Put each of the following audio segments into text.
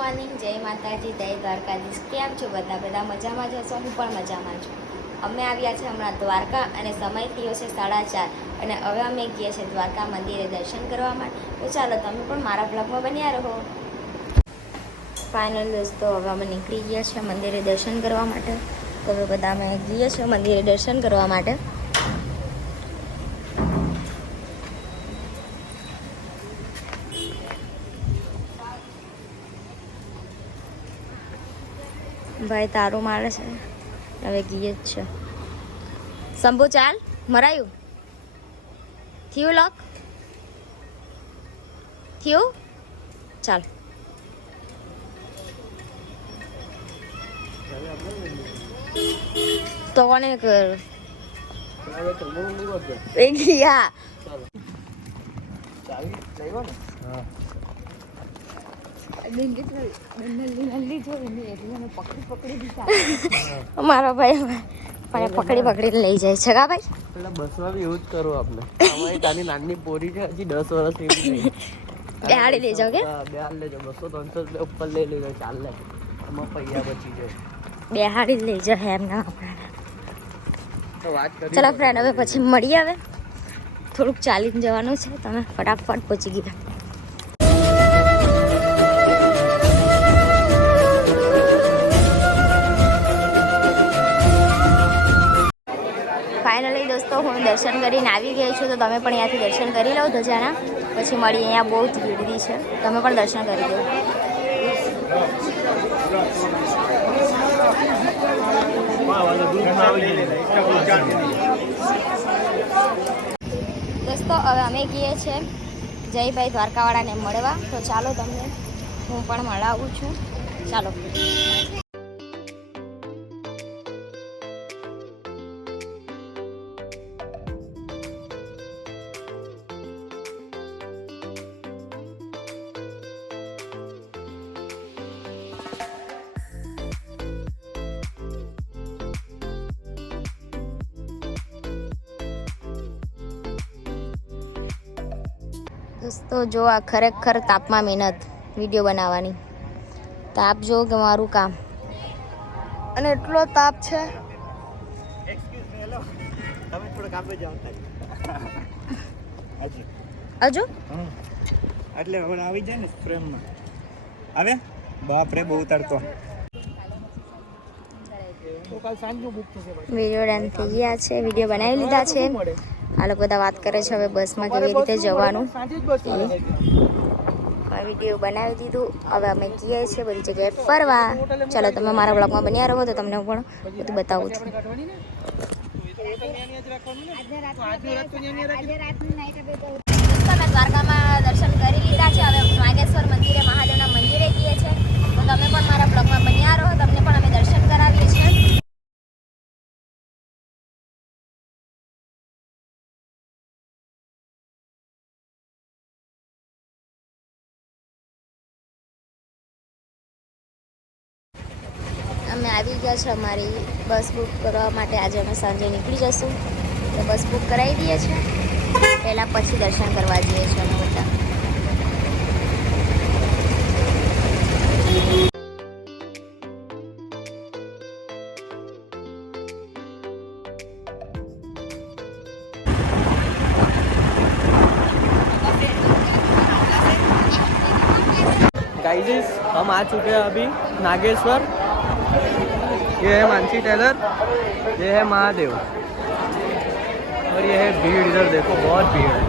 Morning, જય માતાજી, જય દ્વારકાધીશ. કેમ છો બધા મજામાં જ હશો? હું પણ મજામાં છું. અમે આવ્યા છે હમણાં દ્વારકા અને સમય થયો છે 4:30 અને હવે અમે ગયા છે દ્વારકા મંદિરે દર્શન કરવા માટે. તો ચાલો તમે પણ મારા બ્લોગમાં બન્યા રહો. ફાઇનલ દોસ્તો, હવે અમે નીકળી ગયા છે મંદિરે દર્શન કરવા માટે. તો હવે બધા અમે ગયા છે મંદિરે દર્શન કરવા માટે. ભાઈ તારું મારે છે, હવે ગીએ જ છે. શંભુ ચાલ, મરાયું થયું લોક થયું, ચાલ. તો કોને કર ગયા મારો ભાઈ મને પકડી લઈ જાય છે. કા ભાઈ પેલા બસમાં બી એવું જ કરો આપણે. અમારી તાની નાની પોરી છે, હજી 10 વર્ષની નહીં. બેહાડી લઈ જાઓ કે બેહાડી લેજો. 200-300 રૂપિયા ઉપર લઈ લેજો, ચાલે. એમાં પૈયા બચી જાય. બેહાડી લઈ જાઓ એમ ના. તો વાત કરી. ચલો ફ્રેન્ડ, હવે પછી મળીએ. હવે થોડુંક ચાલીને જવાનું છે. તમે ફટાફટ પહોંચી ગયા. ફાઇનલી દોસ્તો, હું દર્શન કરીને આવી ગઈ છું. તો તમે પણ અહીંયાથી દર્શન કરી લો ધજાના. પછી મળી. અહીંયા બહુ જ ભીડદી છે, તમે પણ દર્શન કરી લો. દોસ્તો, હવે અમે ગઈએ છીએ જયભાઈ દ્વારકાવાળાને મળવા. તો ચાલો તમને હું પણ મળાવું છું. ચાલો. દોસ્તો જો, આ ખરેખર તાપમાં મહેનત વિડીયો બનાવવાની. તાપ જો કે મારું કામ, અને એટલો તાપ છે. હજુ એટલે હવે આવી જાય ને ફ્રેમમાં આવે. બાપ રે, બહુ તડકો. વિડીયો ડન થઈ ગયા છે, વિડીયો બનાવી લીધા છે. આ લોકો બધા વાત કરે છે હવે બસમાં કેવી રીતે જવાનું. વિડીયો બનાવી દીધું. હવે અમે જઈએ છીએ બધી જગ્યાએ ફરવા. ચાલો તમે મારા બ્લોગમાં બન્યા રહો, તો તમને હું પણ બધું બતાવું છું. અમે દ્વારકામાં દર્શન કરી લીધા છે. હવે નાગેશ્વર મંદિરે, મહાદેવના મંદિરે જઈએ છીએ. તો તમે પણ મારા બ્લોગમાં બન્યા રહો, તમને પણ અમે દર્શન કરાવીએ છીએ. અમે આવી ગયા છે અમારી બસ બુક કરવા માટે. આજે અમે સાંજે નીકળી જશું. તો બસ બુક કરાવી દઈએ છીએ પહેલાં, પછી દર્શન કરવા જઈએ છીએ અમે બધા. गाइस, हम आ चुके हैं अभी नागेश्वर. ये है मानसी टेलर, ये है महादेव, और ये है भीड़. इधर देखो, बहुत भीड़ है.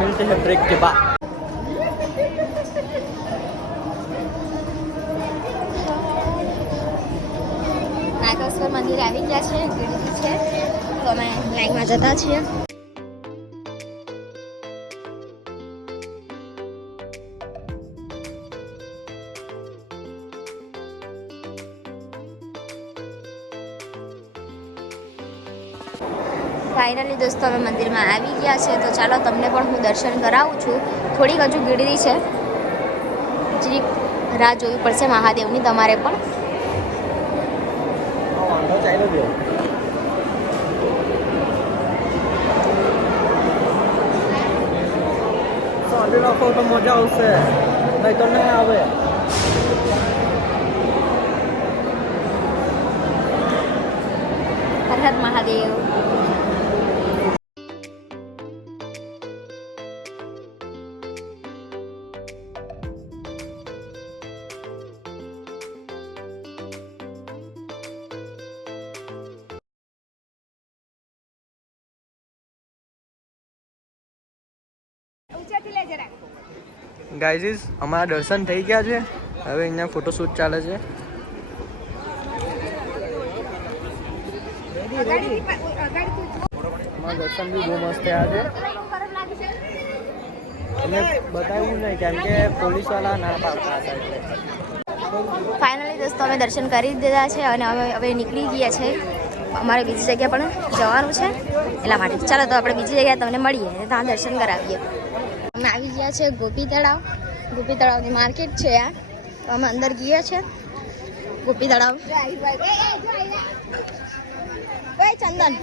मिलते हैं ब्रेक के बाद. નાગેશ્વર મંદિર આવી ગયા છે, ગીરદી છે. તો અમે લાઈનમાં જતા છીએ. ફાઇનલી દોસ્તો, અમે મંદિરમાં આવી ગયા છે. તો ચાલો તમને પણ હું દર્શન કરાવું છું. થોડીક હજુ ગીરદી છે, જરીક રાહ જોવી પડશે મહાદેવની તમારે પણ. ચાલુ રાખો તો મજા આવશે, નહીં તો નહીં આવે. હર હર મહાદેવ. ગાઈઝ અમારા દર્શન થઈ ગયા છે. હવે અહીંયા ફોટોશૂટ ચાલે છે. અમારા દર્શન બી બહુ મસ્ત થયા છે. અમે બતાવ્યું નહીં કેમ કે પોલીસવાળા ના પાડતા હતા એટલે. ફાઇનલી દોસ્તો અમે દર્શન કરી દીધા છે અને અમે હવે નીકળી ગયા છે. અમારે બીજી જગ્યા પણ જવાનું છે એટલા માટે ચાલો તો આપણે બીજી જગ્યાએ તમને મળીએ અને ત્યાં દર્શન કરાવીએ. અમે આવી ગયા છે ગોપી તળાવ. ગોપી તળાવની માર્કેટ છે આ. તો અમે અંદર ગયા છે ગોપી તળાવ. ઓય ચંદન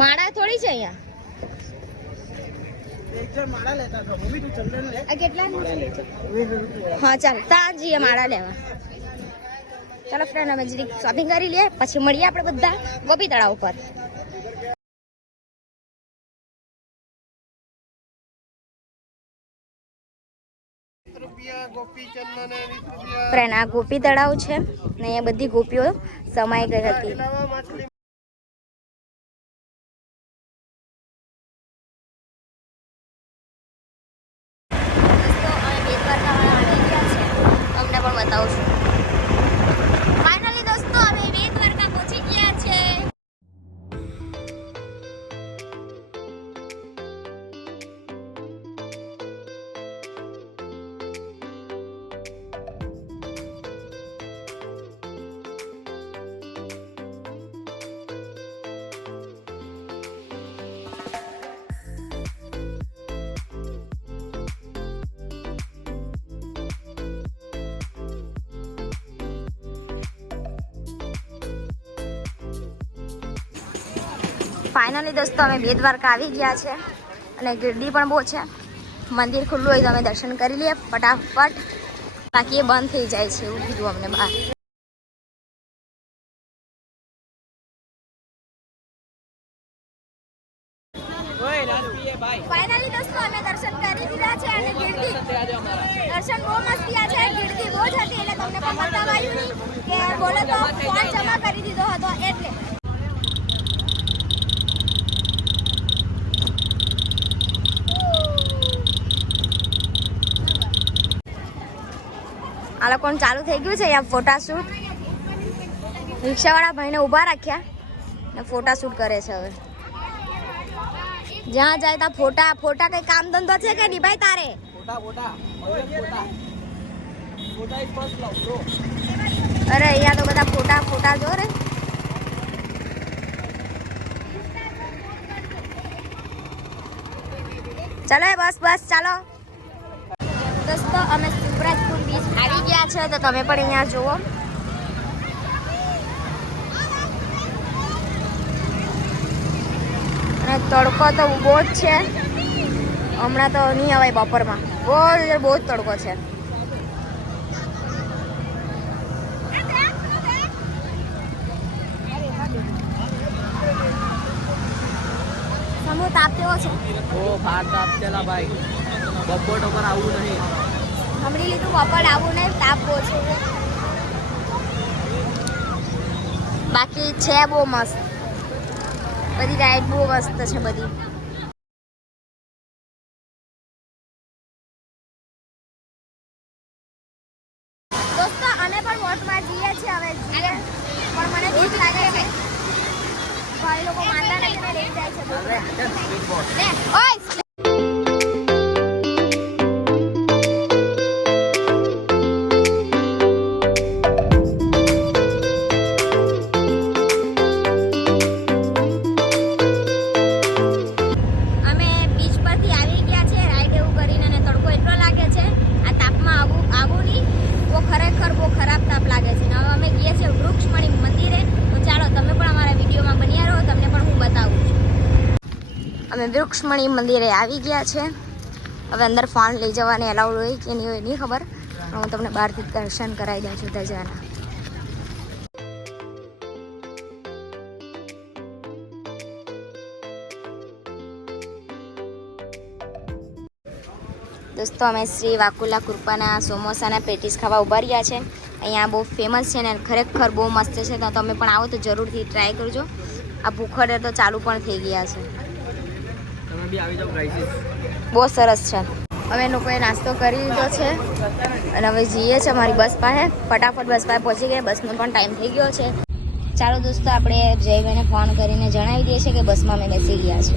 માળા થોડી છે અહીંયા. આ કેટલા હા ચાલ ત્યાં જઈએ માળા લેવા. ચાલો ફ્રેન્ડ અમે જરી શોપિંગ કરી લઈએ પછી મળીએ આપણે બધા ગોપી તળાવ ઉપર. ફ્રેન્ડ આ ગોપી તળાવ છે ને અહીંયા બધી ગોપીઓ સમાઈ ગઈ હતી. તમને પણ બતાવું છું. ફાઇનલી દોસ્તો અમે બેટ દ્વારકા પહોંચી ગયા છે. ફાઇનલી દોસ્તો અમે બેટ દ્વારકા આવી ગયા છે અને ગીરડી પણ બહુ છે. મંદિર ખુલ્લું હોય તો અમે દર્શન કરી લઈએ ફટાફટ, બાકી એ બંધ થઈ જાય છે એવું કીધું અમને બહાર. ફાઇનલી દોસ્તો અમે દર્શન કરી દીધા છે અને ગીરડી દર્શન બહુ મસ્ત થયા છે. ગીરડી બહુ જ હતી એટલે તમને પણ બતાવાયું નહીં કે બોલો તો ફોન જમા કરી દીધો હતો એટલે. આ લોકોને ચાલુ થઈ ગયું છે અહીંયા ફોટાશૂટ. રિક્ષાવાળા ભાઈને ઊભા રાખ્યા ને ફોટાશૂટ કરે છે. હવે જ્યાં જાય ત્યાં ફોટા ફોટા કઈ કામ ધંધો છે કે નહીં ભાઈ તારે? અરે અહીંયા તો બધા ફોટા ફોટા જો રે. ચાલો બસ બસ ચાલો દોસ્તો અમે શિવરાજપુર બીચ આવી ગયા છે તો તમે પણ અહીંયા જુઓ. અને તડકો તો બહુ જ છે હમણાં તો નહીં અવાય બપોરમાં. બહુ જ તડકો છે. સમૂહ તાપ કેવો છે? ઓ ભાર તાપ ચલા ભાઈ, બપોર પર આવું નહીં. હમણાં લીધું બપોર આવું નહીં, તાપ બહુ છે. બાકી છે બહુ મસ્ત, બધી રાઈડ બહુ મસ્ત છે બધી. દોસ્તો અમે પણ વોટમાં જઈએ છીએ હવે પણ મને બીક લાગે છે. ભાઈ લોકો માનતા નથી ને લઈ જાય છે. ઓય અમે વૃક્ષમણી મંદિરે આવી ગયા છે. હવે અંદર ફોન લઈ જવાની એલાઉડ હોય કે નહીં હોય નહીં ખબર, પણ હું તમને બહારથી દર્શન કરાવી દઉં છું ધજાના. દોસ્તો અમે શ્રી વાકુલા કૃપાના સમોસાના પેટીસ ખાવા ઉભા રહ્યા છે. અહીંયા બહુ ફેમસ છે ને ખરેખર બહુ મસ્ત છે, તો તમે પણ આવો તો જરૂરથી ટ્રાય કરજો. આ ભૂખડ તો ચાલુ પણ થઈ ગયા છે, તમે બી આવી જાઓ ગાઈસ. બહુ સરસ છે. અમે લોકોએ નાસ્તો કરી લીધો છે અને હવે જઈએ છીએ અમારી બસ પાસે. ફટાફટ બસ પાસે પહોંચી ગયા, બસનો પણ ટાઈમ થઈ ગયો છે. ચાલો દોસ્તો આપણે જયભાઈને ફોન કરીને જણાવી દઈએ છીએ કે બસમાં અમે બેસી ગયા છે.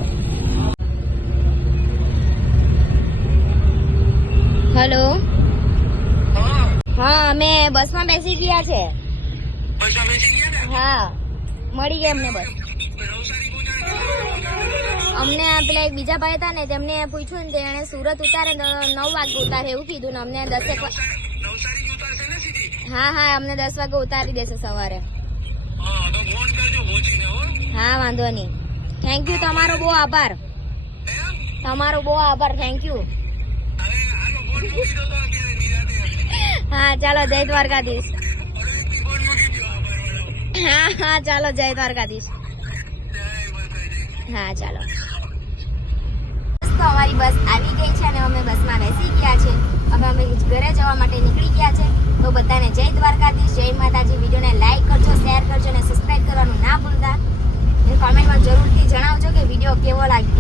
હેલો, હા અમે બસમાં બેસી ગયા છે. હા મળી ગયા અમને બસ. અમને પેલા એક બીજા ભાઈ હતા ને તેમને પૂછ્યું ને તેણે સુરત ઉતારે 9 વાગે ઉતારે એવું કીધું ને અમને 10 હા હા અમને 10 વાગે ઉતારી દેશે સવારે. હા વાંધો નહીં. થેન્ક યુ, તમારો બહુ આભાર. તમારો બહુ આભાર, થેન્ક યુ. હા ચાલો જય દ્વારકાધીશ. હા હા ચાલો જય દ્વારકાધીશ. હા ચાલો. તો અમારી બસ આવી ગઈ છે અને અમે બસમાં બેસી ગયા છે. હવે અમે ઘરે જવા માટે નીકળી ગયા છે. તો બધાને જય દ્વારકાધીશ, જય માતાજી. વિડીયોને લાઈક કરજો, શેર કરજો અને સબસ્ક્રાઈબ કરવાનું ના ભૂલતા. કોમેન્ટમાં જરૂરથી જણાવજો કે વિડીયો કેવો લાગ્યો.